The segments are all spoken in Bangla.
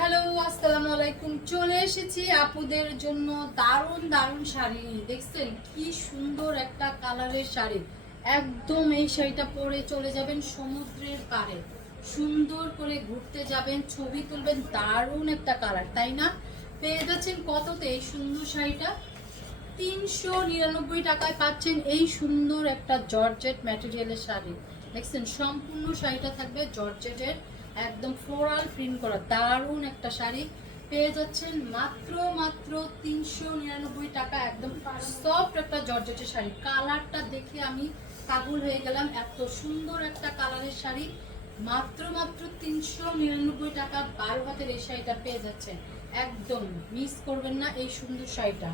হ্যালো, আসসালামু আলাইকুম। চলে এসেছি আপুদের জন্য দারুণ দারুণ শাড়ি। দেখছেন কি সুন্দর একটা কালারের শাড়ি। একদম এই শাড়িটা পরে চলে যাবেন সমুদ্রের পাড়ে, সুন্দর করে ঘুরতে যাবেন, ছবি তুলবেন। দারুণ একটা কালার, তাই না? পেয়ে যাচ্ছেন কততে এই সুন্দর শাড়িটা? 399 টাকায় পাচ্ছেন এই সুন্দর একটা জর্জেট ম্যাটেরিয়ালের শাড়ি। দেখছেন সম্পূর্ণ শাড়িটা থাকবে জর্জেটের, একদম ফ্লোরাল প্রিন্ট করা দারুণ একটা শাড়ি। পেয়ে যাচ্ছেন মাত্র মাত্র 399 টাকা। একদম সফট একটা জর্জেটের শাড়ি। কালারটা দেখে আমি পাগল হয়ে গেলাম, এত সুন্দর একটা কালারের শাড়ি। মাত্র মাত্র 399 টাকা 12 হাতের এই শাড়িটা পেয়ে যাচ্ছেন। একদম মিস করবেন না এই সুন্দর শাড়িটা।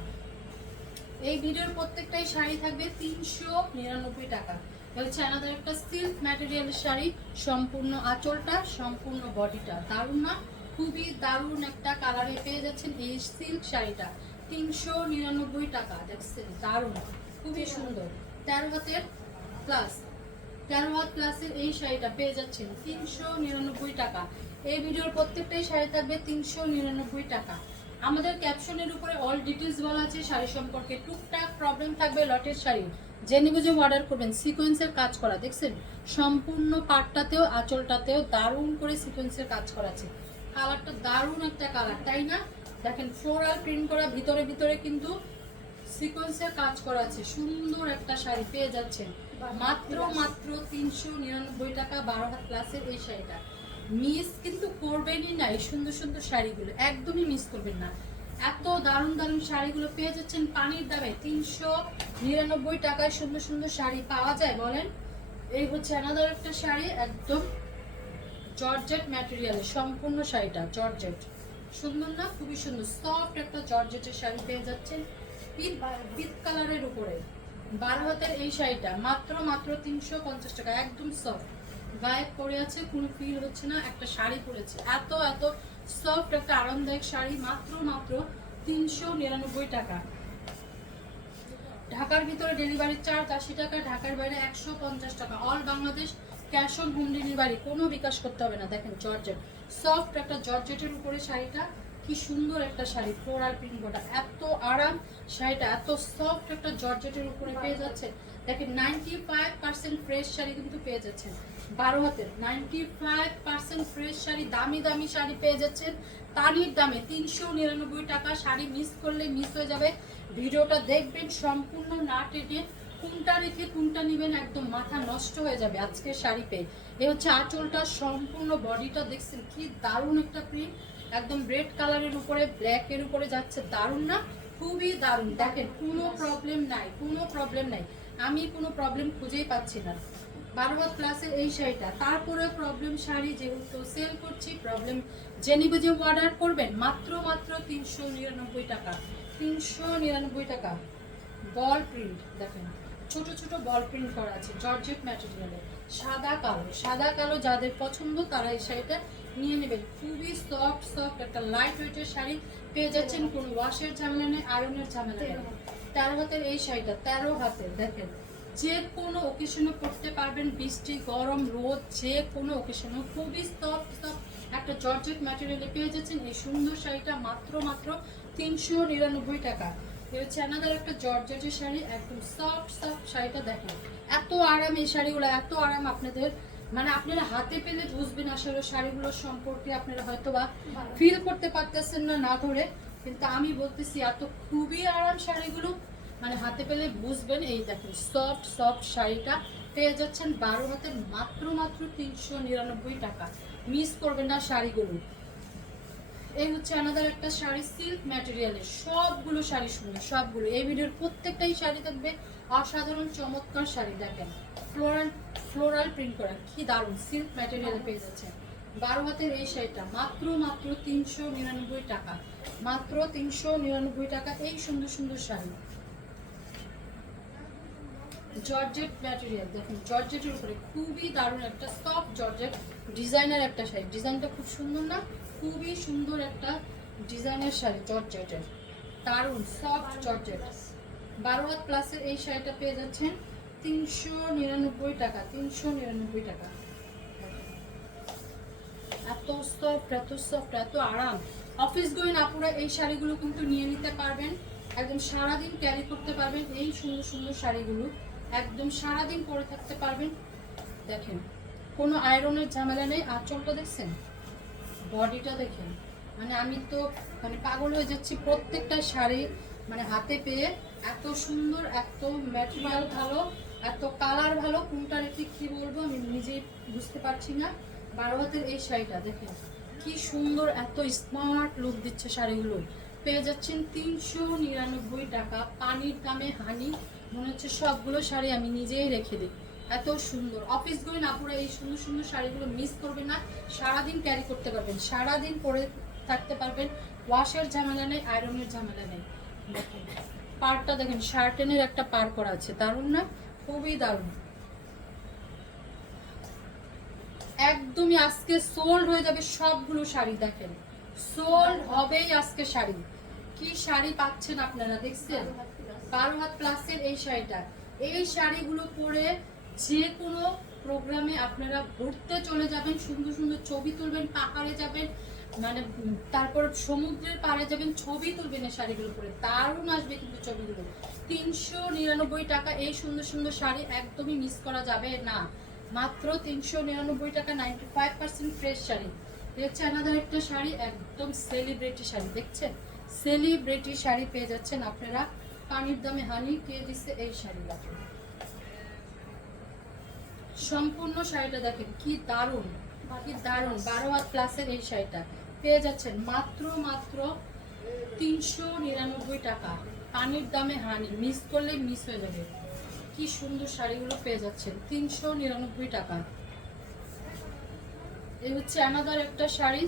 এই ভিডিওর প্রত্যেকটাই শাড়ি থাকবে 399 টাকা। হচ্ছে আমাদের একটা সিল্ক ম্যাটেরিয়ালের শাড়ি, সম্পূর্ণ আঁচলটা, সম্পূর্ণ বডিটা দারুণ না? খুবই দারুণ একটা কালারে পেয়ে যাচ্ছেন এই সিল্ক শাড়িটা 399 টাকা। দেখছেন দারুণ, খুবই সুন্দর। 13 হাতের প্লাস, 13 হাত প্লাসের এই শাড়িটা পেয়ে যাচ্ছেন 399 টাকা। এই ভিডিওর প্রত্যেকটাই শাড়ি থাকবে 399 টাকা। আমাদের ক্যাপশনের উপরে অল ডিটেলস বলা আছে শাড়ি সম্পর্কে। টুকটাক প্রবলেম থাকবে লটের শাড়ি, জেনে বুঝে অর্ডার করবেন। সিকোয়েন্সের কাজ করা, দেখছেন সম্পূর্ণ পাটটাতেও আঁচলটাতেও দারুণ করে সিকোয়েন্সের কাজ করা আছে। কালারটা দারুণ একটা কালার, তাই না? দেখেন ফ্লোরাল প্রিন্ট করা, ভিতরে ভিতরে কিন্তু সিকোয়েন্সের কাজ করা আছে। সুন্দর একটা শাড়ি পেয়ে যাচ্ছেন মাত্র মাত্র 399 টাকা। 12 হাত প্লাসের এই শাড়িটা মিস কিন্তু করবেনই না। এই সুন্দর সুন্দর শাড়িগুলো একদমই মিস করবেন না। এত দারুণ দারুণ শাড়িগুলো পেয়ে যাচ্ছেন পানির দামে। 399 টাকায় সুন্দর সুন্দর শাড়ি পাওয়া যায় বলেন? এই হচ্ছে আনাদার একটা শাড়ি, একদম জর্জেট ম্যাটেরিয়ালের সম্পূর্ণ শাড়িটা জর্জেট। সুন্দর না? খুবই সুন্দর সফট একটা জর্জেটের শাড়ি পেয়ে যাচ্ছেন পিট কালারের উপরে। 12 হাতের এই শাড়িটা মাত্র মাত্র 350 টাকা। একদম সফট, গায়ে পরে আছে, কোনো ফিল হচ্ছে না একটা শাড়ি পরেছে। এত এত সফট একটা আরামদায়ক শাড়ি মাত্র মাত্র 399 টাকা। ঢাকার ভিতরে ডেলিভারি চার্জ 80 টাকা, ঢাকার বাইরে 150 টাকা। All Bangladesh cash on home delivery, কোনো বিকাশ করতে হবে না। দেখেন জর্জেট, সফট একটা জর্জেটের উপরে শাড়িটা, কি সুন্দর একটা শাড়ি, ফ্লোরাল প্রিন্ট করা, এত আরাম শাড়িটা, এত সফট একটা জর্জেটের উপরে পেয়ে যাচ্ছে। দেখেন 95% ফ্রেশ শাড়ি কিন্তু পেয়ে যাচ্ছেন। 12 হাতের 95% ফ্রেশ শাড়ি, দামি দামি শাড়ি পেয়ে যাচ্ছেন তানির দামে 399 টাকা। শাড়ি মিস করলে মিস হয়ে যাবে। ভিডিওটা দেখবেন সম্পূর্ণ না টেনে, কোনটা রেখে কোনটা নেবেন একদম মাথা নষ্ট হয়ে যাবে আজকে শাড়ি পেয়ে। এই হচ্ছে আঁচলটা, সম্পূর্ণ বডিটা দেখছেন কি দারুণ একটা প্রিন্ট, একদম রেড কালারের উপরে ব্ল্যাকের উপরে যাচ্ছে। দারুণ না? খুবই দারুণ। দেখেন কোনো প্রবলেম নাই, কোনো প্রবলেম নাই, আমি কোনো প্রবলেম খুঁজেই পাচ্ছি না। 12 হাত প্লাসের এই শাড়িটা, তারপরে প্রবলেম শাড়ি যেহেতু সেল করছি, প্রবলেম জেনে বুঝে অর্ডার করবেন। মাত্র মাত্র 399 টাকা, 399 টাকা। বল প্রিন্ট দেখেন, ছোট ছোট বল প্রিন্ট করা আছে জর্জেট ম্যাটেরিয়ালে, সাদা কালো। সাদা কালো যাদের পছন্দ তারা এই শাড়িটা নিয়ে নেবেন। খুবই সফট সফট একটা লাইট ওয়েটের শাড়ি পেয়ে যাচ্ছেন, কোনো ওয়াশের ঝামেলা নেই, আয়রনের ঝামেলা নেই। 13 হাতের এই শাড়িটা, 13 হাতের দেখেন, যে কোনো ওকেশনে পরতে পারবেন, বৃষ্টি গরম রোদ যে কোনো ওকেশনে। খুবই সফট সফট একটা জর্জেট ম্যাটেরিয়ালে পেয়ে যাচ্ছেন এই সুন্দর শাড়িটা মাত্র মাত্র 399 টাকা। হচ্ছে আমাদের একটা জর্জেটের শাড়ি, একদম সফট সফট শাড়িটা দেখেন, এত আরাম এই শাড়িগুলো, এত আরাম আপনাদের মানে আপনারা হাতে পেলে বুঝবেন আসলে শাড়িগুলো সম্পর্কে। আপনারা হয়তো বা ফিল করতে পারতেছেন না না ধরে, কিন্তু আমি বলতেছি এত খুবই আরাম শাড়িগুলো, মানে হাতে পেলে বুঝবেন। এই দেখেন সফট সফট শাড়িটা পেয়ে যাচ্ছেন 12 হাতের মাত্র মাত্র 399 টাকা। মিস করবেন না শাড়িগুলো। এই হচ্ছে আমাদের একটা শাড়ি সিল্ক ম্যাটেরিয়ালের, সবগুলো শাড়ি সুন্দর, সবগুলো। এই ভিডিওর প্রত্যেকটাই শাড়ি থাকবে অসাধারণ চমৎকার শাড়ি। দেখেন ফ্লোরাল ফ্লোরাল প্রিন্ট করা, কি দারুণ সিল্ক ম্যাটেরিয়ালে পেয়ে যাচ্ছে। 12 হাতের এই শাড়িটা মাত্র মাত্র 399 টাকা, মাত্র 399 টাকা। এই সুন্দর সুন্দর শাড়ি জর্জেট ম্যাটেরিয়াল, দেখুন জর্জেটের উপরে খুবই দারুণ একটা সফট জর্জেট ডিজাইনার একটা শাড়ি। ডিজাইনটা খুব সুন্দর না? খুবই সুন্দর একটা ডিজাইনের শাড়ি জর্জেটের, দারুণ সফট জর্জেট। 12 হাত প্লাসের এই শাড়িটা পেয়ে যাচ্ছেন 399 টাকা, 399 টাকা। এত সফট, এত সফট, এত আরাম। অফিস গোয়িং আপুরা এই শাড়িগুলো কিন্তু নিয়ে নিতে পারবেন, একদম সারাদিন ক্যারি করতে পারবেন। এই সুন্দর সুন্দর শাড়িগুলো একদম সারাদিন পরে থাকতে পারবেন। দেখেন কোনো আয়রনের ঝামেলা নেই। আঁচলটা দেখছেন, বডিটা দেখেন, মানে আমি তো মানে পাগল হয়ে যাচ্ছি প্রত্যেকটা শাড়ি মানে হাতে পেয়ে। এত সুন্দর, এত ম্যাটেরিয়াল ভালো, এত কালার ভালো, কোনটা রেখে কি বলবো আমি নিজেই বুঝতে পারছি না। 12 হাতের এই শাড়িটা দেখেন কি সুন্দর, এত স্মার্ট লুক দিচ্ছে শাড়িগুলো। পেয়ে যাচ্ছেন 399 টাকা, পানির দামে হানি। মনে হচ্ছে সবগুলো শাড়ি আমি নিজেই রেখে দিই, এত সুন্দর। অফিস গোয়িং আপুরা এই সুন্দর সুন্দর শাড়িগুলো মিস করবেন না। সারাদিন ক্যারি করতে পারবেন, সারাদিন পরে থাকতে পারবেন। ওয়াশের ঝামেলা নেই, আয়রনের ঝামেলা নেই। দেখেন পাড়টা দেখেন, শার্টেনের একটা পার করা আছে, দারুণ না? খুবই দারুণ। একদমই আজকে সোল্ড হয়ে যাবে সবগুলো শাড়ি। দেখেন সোল্ড হবেই আজকে শাড়ি। কি শাড়ি পাচ্ছেন আপনারা, দেখছেন? 12 হাত প্লাসের এই শাড়িটা, এই শাড়িগুলো পরে যে কোনো প্রোগ্রামে আপনারা ঘুরতে চলে যাবেন, সুন্দর সুন্দর ছবি তুলবেন, পাহাড়ে যাবেন, মানে তারপর সমুদ্রের পাড়ে যাবেন, ছবি তুলবেন এই শাড়িগুলো পরে, দারুণ আসবে কিন্তু ছবিগুলো। 399 টাকা এই সুন্দর সুন্দর শাড়ি একদমই মিস করা যাবে না। মাত্র 399 টাকা, 95% ফ্রেশ শাড়ি। দেখছে আনাদার একটা শাড়ি, একদম সেলিব্রিটি শাড়ি, দেখছেন? সেলিব্রিটি শাড়ি পেয়ে যাচ্ছেন আপনারা পানির দামে হানি। কে দিচ্ছে এই শাড়িটা? সম্পূর্ণ শাড়িটা দেখেন কি দারুণ, কি দারুণ। 12 হাত প্লাসের এই শাড়িটা পেয়ে যাচ্ছেন মাত্র মাত্র 399 টাকা, পানির দামে হানি। মিস করলে মিস হয়ে যাবে। কি সুন্দর শাড়িগুলো পেয়ে যাচ্ছেন 399 টাকা। এই হচ্ছে আনাদার একটা শাড়ি,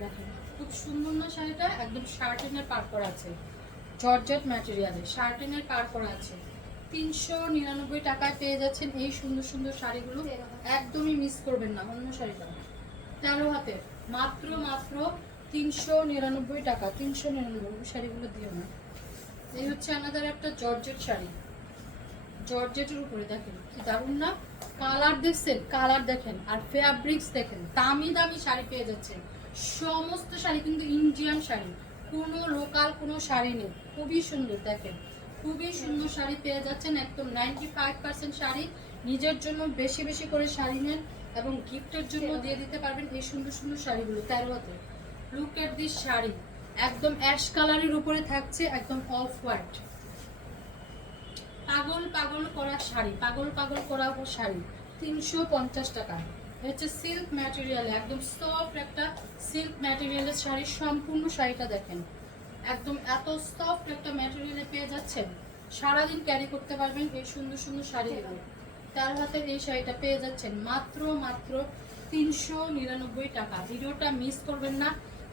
দেখেন খুব সুন্দর না শাড়িটা? একদম শার্টিনের পার করা আছে, জর্জেট ম্যাটেরিয়ালে শার্টিনের পার করা আছে। 399 টাকায় পেয়ে যাচ্ছেন এই সুন্দর সুন্দর শাড়িগুলো, একদমই মিস করবেন না। অন্য শাড়িটা 13 হাতের, মাত্র মাত্র 399 টাকা। 399 শাড়িগুলো দিও না। এই হচ্ছে আমাদের একটা জর্জেট শাড়ি, জর্জেটের উপরে দেখেন কি দারুণ না? কালার দেখছেন, কালার দেখেন, আর ফেব্রিক্স দেখেন। দামি দামি শাড়ি পেয়ে যাচ্ছেন, সমস্ত শাড়ি কিন্তু ইন্ডিয়ান শাড়ি, কোনো লোকাল কোনো শাড়ি নেই। খুবই সুন্দর, দেখেন খুবই সুন্দর শাড়ি পেয়ে যাচ্ছেন। একদম 95% শাড়ি নিজের জন্য বেশি বেশি করে শাড়ি নেন এবং গিফটের জন্য দিয়ে দিতে পারবেন এই সুন্দর সুন্দর শাড়িগুলো। 13 হাতে লুক এট দিস শাড়ি, একদম অ্যাশ কালারের উপরে থাকছে একদম অফ হোয়াইট। পাগল পাগল করা শাড়ি, পাগল পাগল করা শাড়ি 350 টাকা। হচ্ছে সিল্ক ম্যাটেরিয়ালে, একদম সফট একটা সিল্ক ম্যাটেরিয়ালের শাড়ি। সম্পূর্ণ শাড়িটা দেখেন, একদম এত সফট একটা ম্যাটেরিয়ালে পেয়ে যাচ্ছেন, সারাদিন ক্যারি করতে পারবেন এই সুন্দর সুন্দর শাড়িগুলো। 13 হাতের এই শাড়িটা পেয়ে যাচ্ছেন মাত্র মাত্র 399 টাকা। ভিডিওটা মিস করবেন না,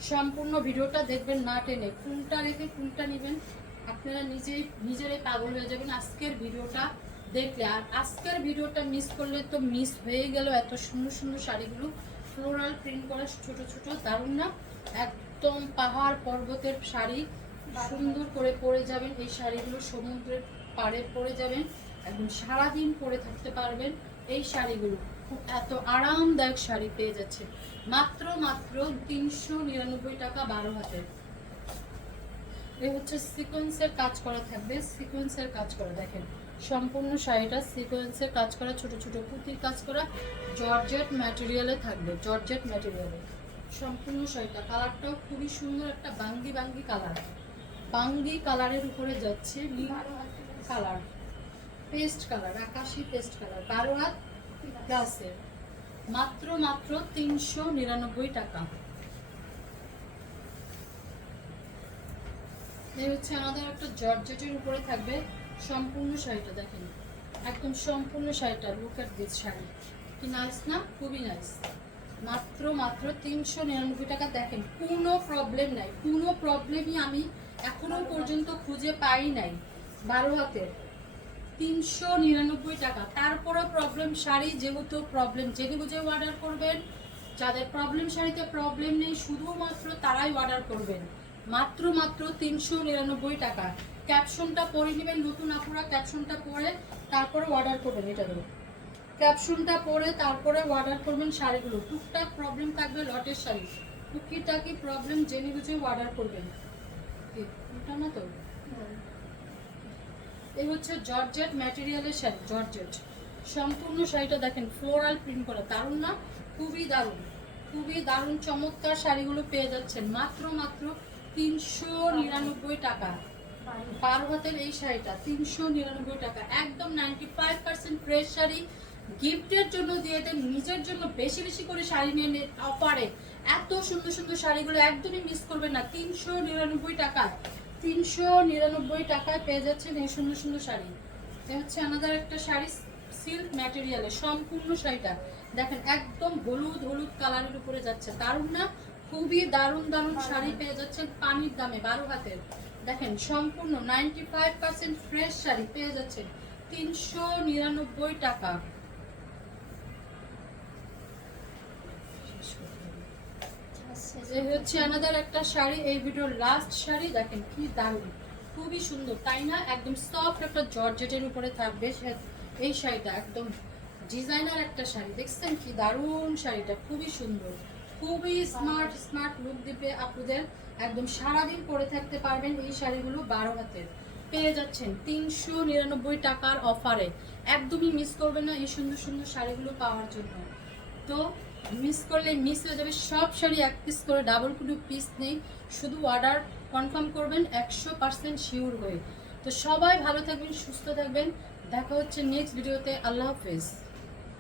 সম্পূর্ণ ভিডিওটা দেখবেন না টেনে। কোনটা রেখে কোনটা নেবেন আপনারা নিজেরাই পাগল হয়ে যাবেন আজকের ভিডিওটা দেখলে। আর আজকের ভিডিওটা মিস করলে তো মিস হয়ে গেল এত সুন্দর সুন্দর শাড়িগুলো। ফ্লোরাল প্রিন্ট করা ছোট ছোট, দারুণ না? একদম পাহাড় পর্বতের শাড়ি, সুন্দর করে পরে যাবেন এই শাড়িগুলো, সমুদ্রের পাড়ে পরে যাবেন, একদম সারাদিন পরে থাকতে পারবেন এই শাড়িগুলো। খুব এত আরামদায়ক শাড়ি পেয়ে যাচ্ছে মাত্র মাত্র 399 টাকা 12 হাতের। এই হচ্ছে সিকোয়েন্সের কাজ করা থাকবে, সিকোয়েন্সের কাজ করা দেখেন সম্পূর্ণ শাড়িটা সিকোয়েন্সের কাজ করা, ছোট ছোট পুঁতির কাজ করা, জর্জেট ম্যাটেরিয়ালে থাকবে, জর্জেট ম্যাটেরিয়ালে সম্পূর্ণ শাড়িটা। কালারটাও খুবই সুন্দর, একটা বাঙ্গি বাঙ্গি কালার, বাঙ্গি কালারের উপরে যাচ্ছে নীল কালার, পেস্ট কালার, আকাশি পেস্ট কালার। 12 হাত প্লাসের, মাত্র মাত্র 399 টাকা। এই হচ্ছে আমাদের একটা জর্জেটের উপরে থাকবে সম্পূর্ণ শাড়িটা। দেখেন একদম সম্পূর্ণ শাড়িটা, লুক এট দিস শাড়ি, কি নাইস না? খুবই নাইস। মাত্র মাত্র 399 টাকা। দেখেন কোনো প্রবলেম নাই, কোনো প্রবলেমই আমি এখনো পর্যন্ত খুঁজে পাই নাই। 12 হাতের 399 টাকা। তারপরও প্রবলেম শাড়ি, যেহেতু প্রবলেম জেনে বুঝে অর্ডার করবেন। যাদের প্রবলেম শাড়িতে প্রবলেম নেই শুধুমাত্র তারাই অর্ডার করবেন। মাত্র মাত্র 399 টাকা। ক্যাপশনটা পরে নেবেন, নতুন আপুরা ক্যাপশনটা পরে তারপরে অর্ডার করবেন। এটা দেবো ক্যাপশনটা পরে তারপরে অর্ডার করবেন শাড়িগুলো। টুকটাক প্রবলেম থাকবে লটের শাড়ি, টুকিটাকি প্রবলেম জেনে বুঝে অর্ডার করবেন। ওটা না তো, এই হচ্ছে জর্জেট ম্যাটেরিয়ালের শাড়ি, জর্জেট সম্পূর্ণ শাড়িটা দেখেন ফ্লোরাল প্রিন্ট করা, দারুণ না? খুবই দারুণ, খুবই দারুণ চমৎকার শাড়িগুলো পেয়ে যাচ্ছেন মাত্র 399 টাকা। 12 হাতের এই শাড়িটা 399 টাকা, একদম 95% ফ্রেশ শাড়ি। গিফটের জন্য দিয়ে দেন, নিজের জন্য বেশি বেশি করে শাড়ি নিয়ে অফারে এত সুন্দর সুন্দর শাড়িগুলো একদমই মিস করবেন না। 399 টাকা, 399 টাকায় পেয়ে যাচ্ছেন এই সুন্দর সুন্দর শাড়ি। এটা হচ্ছে আমাদের একটা শাড়ি সিল্ক ম্যাটেরিয়ালের সম্পূর্ণ শাড়িটা দেখেন একদম হলুদ হলুদ কালারের উপরে যাচ্ছে, দারুণ না? খুবই দারুণ দারুণ শাড়ি পেয়ে যাচ্ছেন পানির দামে। 12 হাতের দেখেন সম্পূর্ণ 95% ফ্রেশ শাড়ি পেয়ে যাচ্ছেন 399 টাকা। এই হচ্ছে আমাদের একটা শাড়ি, এই ভিডিওর লাস্ট শাড়ি দেখেন কি দারুণ, খুবই সুন্দর তাই না? একদম সফট একটা জর্জেটের উপরে থাকবে এই শাড়িটা, একদম ডিজাইনার একটা শাড়ি। দেখছেন কি দারুণ শাড়িটা, খুবই সুন্দর, খুবই স্মার্ট স্মার্ট লুক দিবে আপনাদের। একদম সারাদিন পরে থাকতে পারবেন এই শাড়িগুলো। 12 হাতের পেয়ে যাচ্ছেন 399 টাকার অফারে। একদমই মিস করবেন না এই সুন্দর সুন্দর শাড়িগুলো পাওয়ার জন্য। তো মিস করলে মিস হয়ে যাবে। সব শাড়ি এক পিস করে, ডাবল কোনো পিস নেই, শুধু অর্ডার কনফার্ম করবেন 100% শিওর হয়ে। তো সবাই ভালো থাকবেন, সুস্থ থাকবেন, দেখা হচ্ছে নেক্সট ভিডিওতে। আল্লাহ হাফেজ।